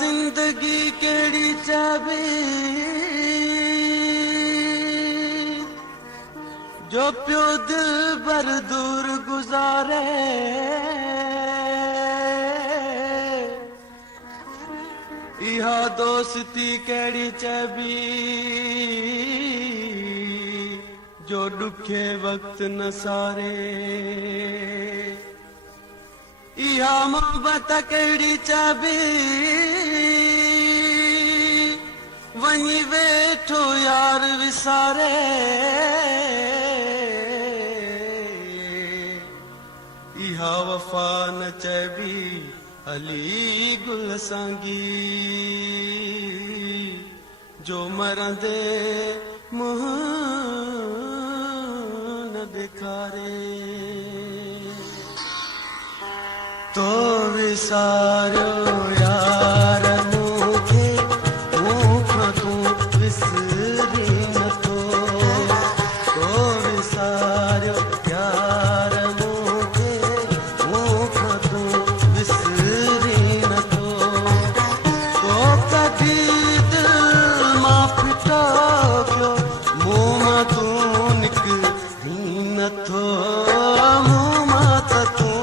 जिंदगी केड़ी चाबी जो पियो दिल भर दूर गुजारे इहा दोस्ती केड़ी चाबी जो दुखे वक्त न सारे इहा मोहब्बत केड़ी चाबी वही वेठो यार विसारे इहा वफा न चबी अली गुल सांगी जो मरंदे मुंह न दिखारे तो विसारो यार मूंखे मूंखां तूं विसरी नथो तो विसारो यार मूंखे मूंखां तूं विसरी नथो तो कॾहिं दिल मां फिटा पियो मुंहुं मां तूं निकिरी नथो मुंहुं मां त तूं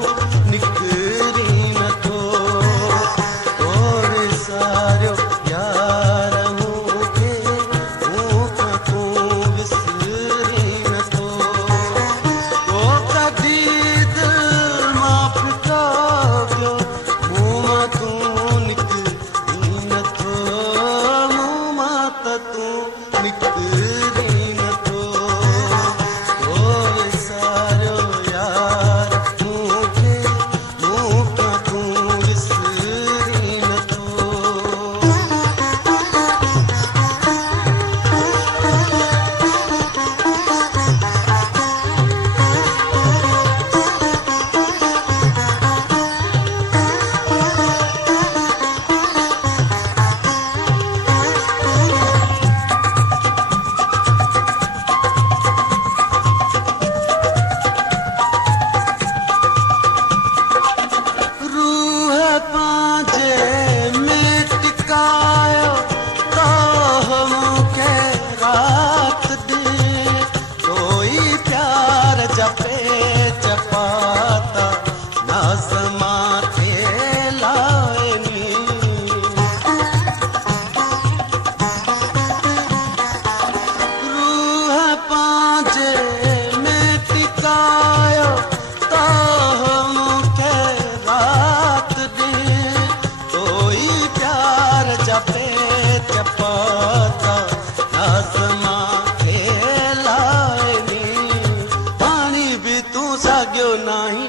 पानी भी तू सागियो नहीं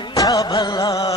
भला